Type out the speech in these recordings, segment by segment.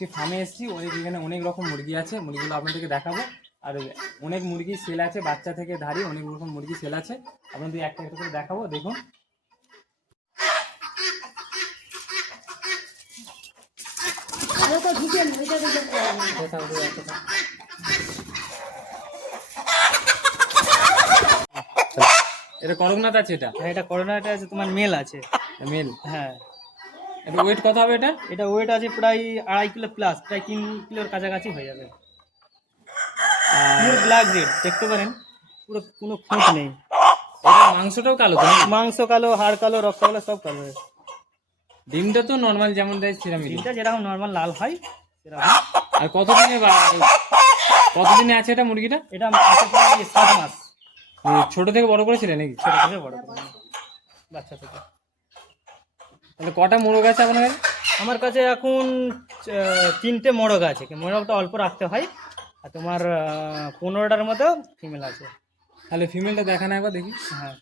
একটি ফার্মে এসেছি অনেক এখানে অনেক রকম মুরগি আছে মুরগিগুলো আপনাদেরকে দেখাবো। আর অনেক মুরগি সেল আছে বাচ্চা থেকে ধারি অনেক রকম মুরগি সেল আছে। আপনাদের একটা একটা করে দেখাবো দেখুন। এটা করকনাথ আছে এটা? হ্যাঁ এটা করোনাটা আছে তোমার মেল আছে। মেল? হ্যাঁ। এটা ওয়েট কত হবে এটা? এটা ওয়েট আছে প্রায় আড়াই কিলো প্লাস প্রায় তিন কিলোর কাছাকাছি হয়ে যাবে। পুরো ব্ল্যাক রেড দেখতে পারেন পুরো কোনো খুঁত নেই। মাংসটাও কালো মাংস কালো হাড় কালো রক্ত কালো সব কালো। ডিমটা তো নর্মাল যেমন দেয় সেরকমই দিই। ডিমটা যেরকম নর্মাল লাল হয় সেরকম। আর কতদিনে বা- কতদিনে আছে এটা মুরগিটা? এটা আছে প্রায় সাত মাস। ছোট থেকে বড় করেছিলেন নাকি? ছোট থেকে বড় করে বাচ্চা থেকে। তাহলে কটা মোরগ আছে আপনার আমার কাছে এখন তিনটে মোরগ আছে। মোরগটা অল্প রাখতে হয়। আর তোমার পনেরোটার মতো ফিমেল আছে। তাহলে ফিমেলটা দেখানো একবার দেখি। হ্যাঁ।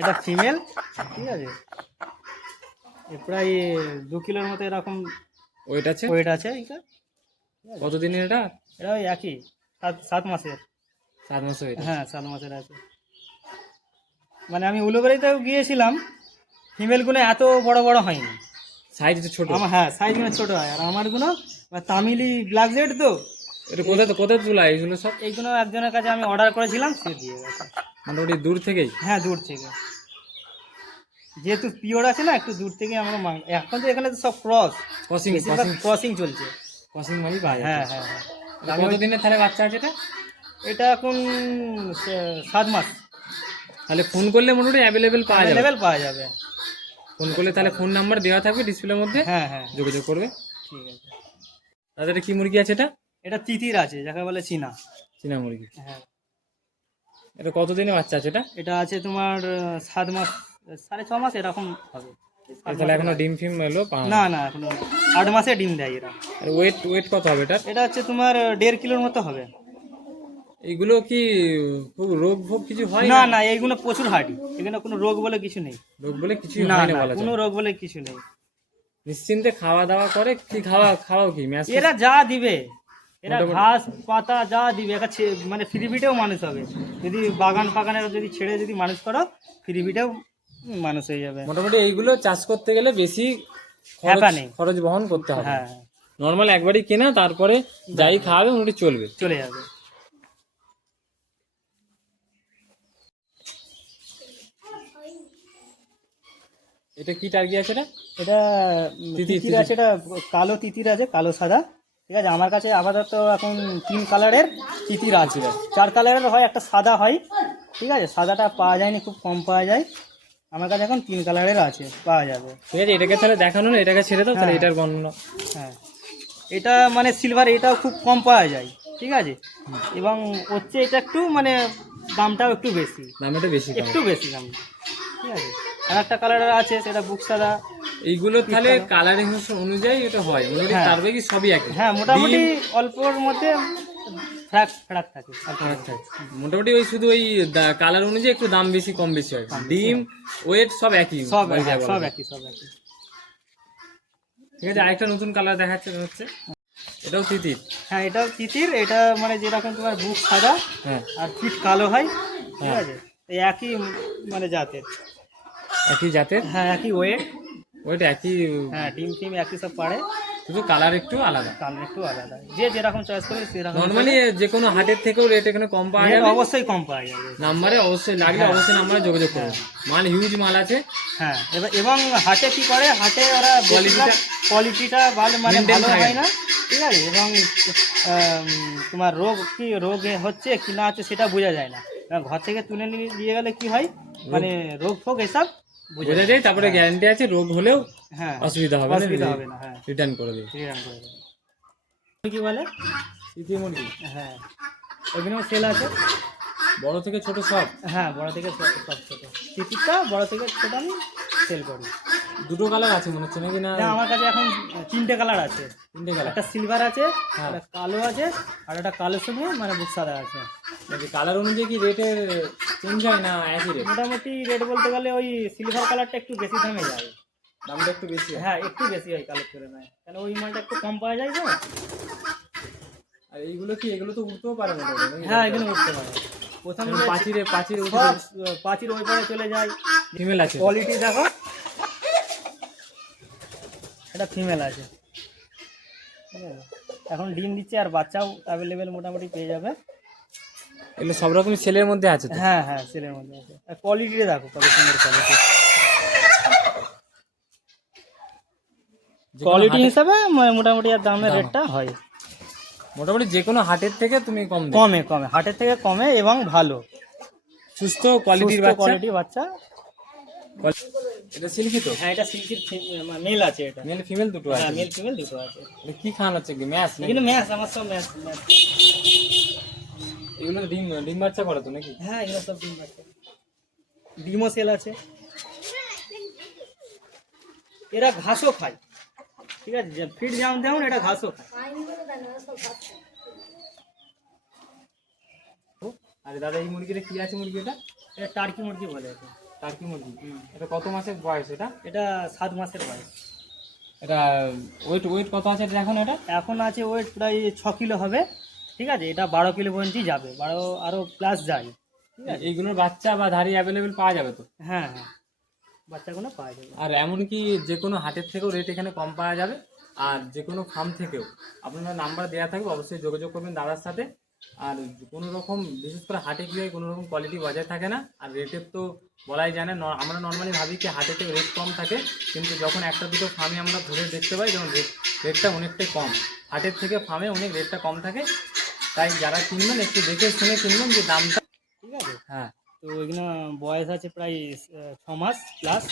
এটা ফিমেল ঠিক আছে? প্রায় দু কিলোর মতো এরকম ওয়েট আছে? ওয়েট আছে এটা কতদিনের এটা? এটা ওই একই সাত সাত মাসের। সাত মাস ওয়েট হ্যাঁ সাত মাসের আছে। মানে আমি উলুবাড়িতেও গিয়েছিলাম ফিমেলগুলো এত বড় বড় হয়নি। সাইজ ছোট। আমার হ্যাঁ সাইজগুলো ছোট হয়। আর আমারগুলো তামিলি ব্ল্যাক জেড তো। এটা কোথায় কোথায় তোলা এইগুলো সব? এইগুলো একজনের কাছে আমি অর্ডার করেছিলাম সে দিয়ে গেছে। মোটামুটি দূর থেকেই? হ্যাঁ দূর থেকে। যেহেতু পিওর আছে না একটু দূর থেকে আমরা এখন তো এখানে তো সব ক্রস ক্রসিং ক্রসিং চলছে। ক্রসিং যায় হ্যাঁ হ্যাঁ হ্যাঁ। কতদিনের তাহলে বাচ্চা আছে এটা? এটা এখন সাত মাস। তাহলে ফোন করলে মোটামুটি অ্যাভেলেবেল পাওয়া যাবে। লেভেল পাওয়া যাবে। ফোন করলে তাহলে ফোন নাম্বার দেওয়া থাকবে ডিসপ্লের মধ্যে। হ্যাঁ হ্যাঁ। যোগাযোগ করবে। ঠিক আছে। তাহলে তাদের কি মুরগি আছে এটা? এটা তিতির আছে যাকে বলে চীনা। চীনা মুরগি। হ্যাঁ। এটা কতদিনে বাচ্চা আছে এটা? এটা আছে তোমার সাত মাস সাড়ে ছ মাস এরকম হবে। তাহলে এখনও ডিম ফিম এলো না না এখনও আট মাসে ডিম দেয় এরা। ওয়েট ওয়েট কত হবে এটা এটা হচ্ছে তোমার দেড় কিলোর মতো হবে। এইগুলো কি খুব রোগ ভোগ কিছু হয় না না? এইগুলো প্রচুর হার্ডি এখানে কোনো রোগ বলে কিছু নেই। রোগ বলে কিছু না হয় কোনো রোগ বলে কিছু নেই। নিশ্চিন্তে খাওয়া দাওয়া করে কি খাওয়া খাওয়াও কি? এরা যা দিবে এরা ঘাস পাতা যা দিবে একা মানে ফ্রিবিটেও মানুষ হবে। যদি বাগান ফাগানের যদি ছেড়ে যদি মানুষ করো ফ্রিবিটেও মানুষ হয়ে যাবে। মোটামুটি এইগুলো চাষ করতে গেলে বেশি খরচ খরচ বহন করতে হবে। হ্যাঁ নর্মাল একবারই কেনা তারপরে যাই খাওয়াবে মোটামুটি চলবে। চলে যাবে। এটা কি টার্গি আছে এটা? এটা তিতির আছে এটা কালো তিতির আছে কালো সাদা। ঠিক আছে আমার কাছে আপাতত এখন তিন কালারের তিতির আছে। চার কালারের হয় একটা সাদা হয়। ঠিক আছে সাদাটা পাওয়া যায়নি খুব কম পাওয়া যায়। আমার কাছে এখন তিন কালারের আছে পাওয়া যাবে। ঠিক আছে এটাকে তাহলে দেখানো না এটাকে ছেড়ে দাও তাহলে হ্যাঁ। এটার বর্ণনা। হ্যাঁ। এটা মানে সিলভার এটাও খুব কম পাওয়া যায়। ঠিক আছে? এবং হচ্ছে এটা একটু মানে দামটাও একটু বেশি। দামটা বেশি একটু বেশি দাম। ঠিক আছে? আর একটা কালারের আছে সেটা বুক সাদা এইগুলো তাহলে কালারিং অনুযায়ী এটা হয়। মোটামুটি হ্যাঁ। তার কি সবই একই। হ্যাঁ মোটামুটি অল্পর মধ্যে ফ্রাক ফ্রাক থাকে। মোটামুটি ওই শুধু ওই কালার অনুযায়ী একটু দাম বেশি কম বেশি হয়। ডিম ওয়েট সব একই। সব একই সব একই ঠিক আছে আরেকটা নতুন কালার দেখাচ্ছে হচ্ছে। এটাও তিতির। হ্যাঁ এটাও তিতির। এটা মানে যেরকম তোমার বুক সাদা হ্যাঁ। আর পিঠ কালো হয় ঠিক হ্যাঁ। আছে? এই একই মানে জাতের। একই জাতের? হ্যাঁ একই ওয়েট ওইটা একই হ্যাঁ ডিম টিম একই সব পারে। শুধু কালার একটু আলাদা। কালার একটু আলাদা। যে যেরকম চয়েস করে সেরকম নর্মালি যে কোনো হাটের থেকেও রেট এখানে কম পাওয়া যাবে। অবশ্যই কম পাওয়া যাবে। নাম্বারে অবশ্যই লাগলে অবশ্যই নাম্বারে যোগাযোগ করুন। মাল হিউজ মাল আছে। হ্যাঁ এবং হাটে কি করে? হাটে ওরা Quality-টা- কোয়ালিটিটা ভালো মানে ভালো হয় না। ঠিক আছে? এবং তোমার রোগ কি রোগ হচ্ছে কি না হচ্ছে সেটা বোঝা যায় না। ঘর থেকে তুলে নিয়ে নিয়ে গেলে কি হয়? মানে রোগ ফোগ এসব বোঝা যায় তারপরে গ্যারান্টি আছে রোগ হলেও হ্যাঁ অসুবিধা হবে অসুবিধা হবে না হ্যাঁ। রিটার্ন করে দেবে। রিটার্ন করে দেবো। কি বলে? সিটি মুরগি হ্যাঁ। ওইখানেও সেল আছে? বড় থেকে ছোট সব? হ্যাঁ বড় থেকে সব সব ছোটো। টিকিটটা বড় থেকে ছোট আমি সেল করি। দুটো কালার আছে মনে হচ্ছে নাকি না? না আমার কাছে এখন তিনটে কালার আছে। তিনটে কালার একটা সিলভার আছে হ্যাঁ। একটা কালো আছে আর একটা কালো সঙ্গে মানে বুক সাদা আছে। নাকি কালার অনুযায়ী কি রেটের চেঞ্জ হয় না একই রেট মোটামুটি রেট বলতে গেলে ওই সিলভার কালারটা একটু বেশি দামে যায়। দামটা একটু বেশি হ্যাঁ। একটু বেশি হয় কালেক্ট করে নেয়। কেন ওই মালটা একটু কম পাওয়া যায় তো। আর এইগুলো কি এগুলো তো উঠতেও পারে না হ্যাঁ এগুলো উঠতে পারে। প্রথমে যেমন পাচিরে পাচিরে উঠে পাঁচির ওই পারে চলে যায়। ফিমেল আছে কোয়ালিটি দেখো। এটা ফিমেল আছে। ঠিক আছে? এখন ডিম দিচ্ছে আর বাচ্চাও অ্যাভেলেবেল মোটামুটি পেয়ে যাবে। এগুলো সব রকমের ছেলের মধ্যে আছে হ্যাঁ হ্যাঁ সেলের মধ্যে আছে। আর কোয়ালিটিটা দেখো কত সুন্দর কোয়ালিটি কোয়ালিটি হিসাবে মোটামুটি আর দামের রেটটা হয়। মোটামুটি যে কোনো হাটের থেকে তুমি কম কমে কমে। হাটের থেকে কমে এবং ভালো। সুস্থ কোয়ালিটির বাচ্চা। কোয়ালিটি বাচ্চা। এটা সিল্কি তো? হ্যাঁ এটা সিল্কির মেল আছে এটা। মেল ফিমেল দুটো আছে? হ্যাঁ মেল ফিমেল দুটো আছে। কি খাওয়ানো হচ্ছে কি? ম্যাচ এগুলো ম্যাচ আমার সব ম্যাচ এগুলো ডিম ডিম বাচ্চা করে তো নাকি? হ্যাঁ এগুলো সব ডিম আছে ডিমও সেল আছে। এরা ঘাসও খায়। ঠিক আছে ফিট যেমন তেমন এটা ঘাসও খায়। আর দাদা এই মুরগিটা কি আছে মুরগি এটা এটা টার্কি মুরগি বলে এটা টার্কি মুরগি? এটা কত মাসের বয়স এটা? এটা সাত মাসের বয়স। এটা ওয়েট ওয়েট কত আছে এখন এটা? এখন আছে ওয়েট প্রায় ছ কিলো হবে ঠিক আছে? এটা বারো কিলো পর্যন্তই যাবে বারো আরও প্লাস যায় ঠিক আছে? এইগুলোর বাচ্চা বা ধাড়ি অ্যাভেলেবেল পাওয়া যাবে তো? হ্যাঁ হ্যাঁ। বাচ্চাগুলো পাওয়া যাবে। আর এমনকি যে কোনো হাটের থেকেও রেট এখানে কম পাওয়া যাবে আর যে কোনো ফার্ম থেকেও। আপনার নাম্বার দেওয়া থাকবে অবশ্যই যোগাযোগ করবেন দাদার সাথে। আর কোনো রকম বিশেষ করে হাটে গিয়ে কোনো রকম কোয়ালিটি বজায় থাকে না। আর রেটের তো বলাই যায় না। আমরা নর্মালি ভাবি কি হাটেতে রেট কম থাকে কিন্তু যখন একটা দুটো ফার্মে আমরা ধরে দেখতে পাই যেমন রেট রেটটা অনেকটাই কম। হাটের থেকে ফার্মে অনেক রেটটা কম থাকে। তাই যারা কিনবেন একটু দেখে শুনে কিনবেন যে দামটা। ঠিক আছে? হ্যাঁ। তো এগুলো বয়স আছে প্রায় ছ মাস প্লাস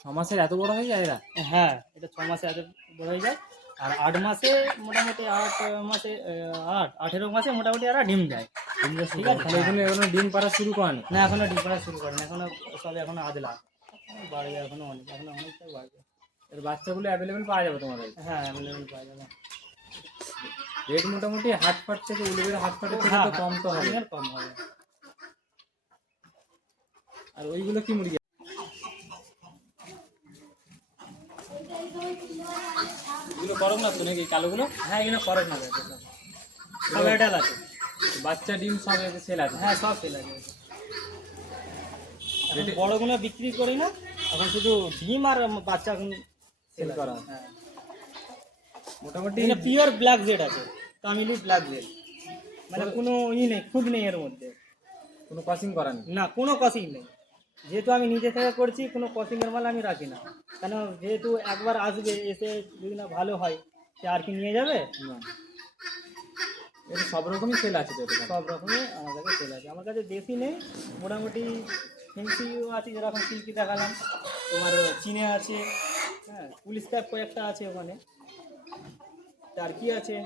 ছ মাসের এত বড় হয়ে যায় এরা? হ্যাঁ এটা ছ মাসে এত বড় হয়ে যায়। আর আট মাসে মোটামুটি আট মাসে আহ, আট আঠেরো মাসে মোটামুটি এরা ডিম দেয়। ঠিক আছে? তাহলে এখানে এখনও ডিম পাড়া শুরু করেনি? না এখনও ডিম পাড়া শুরু করেন। এখনও সব এখনও আদলা। বাড়বে এখনও অনেক এখনও অনেকটাই বাড়বে। এর বাচ্চাগুলো অ্যাভেলেবেল পাওয়া যাবে তোমাদের? হ্যাঁ অ্যাভেলেবেল পাওয়া যাবে। রেট মোটামুটি হাট ফাট থেকে উলিবের হাট ফাটের থেকে হ্যাঁ তো কম তো হবে। অনেক কম হবে। আর ওইগুলো কি মুরগি? তো নাকি? কালোগুলো? হ্যাঁ এগুলো সব এডাল আছে। বাচ্চা ডিম সব সেল আছে? হ্যাঁ সব সেল আছে। বড়গুলো বিক্রি করি না এখন শুধু ডিম আর বাচ্চা এখন সেল করা হ্যাঁ। মোটামুটি পিওর ব্ল্যাক জেড আছে তামিলি ব্ল্যাক জেড মানে কোনো ই নেই খুদ নেই এর মধ্যে। কোনো ক্রসিং করা নেই? না কোনো কসিং নেই। যেহেতু আমি নিজে থেকে করছি কোনো কসিং এর মাল আমি রাখি না। কেন যেহেতু একবার আসবে এসে যদি না ভালো হয় সে আর কি নিয়ে যাবে? না। এটা সব রকমই সেল আছে তো সব রকমই আমার কাছে সেল আছে। আমার কাছে দেশি নেই মোটামুটি ফেন্সিও আছে যেরকম সিল্কি দেখালাম। তোমার চীনে আছে হ্যাঁ পুলিশ ক্যাপ কয়েকটা আছে ওখানে। টার্কি আছে?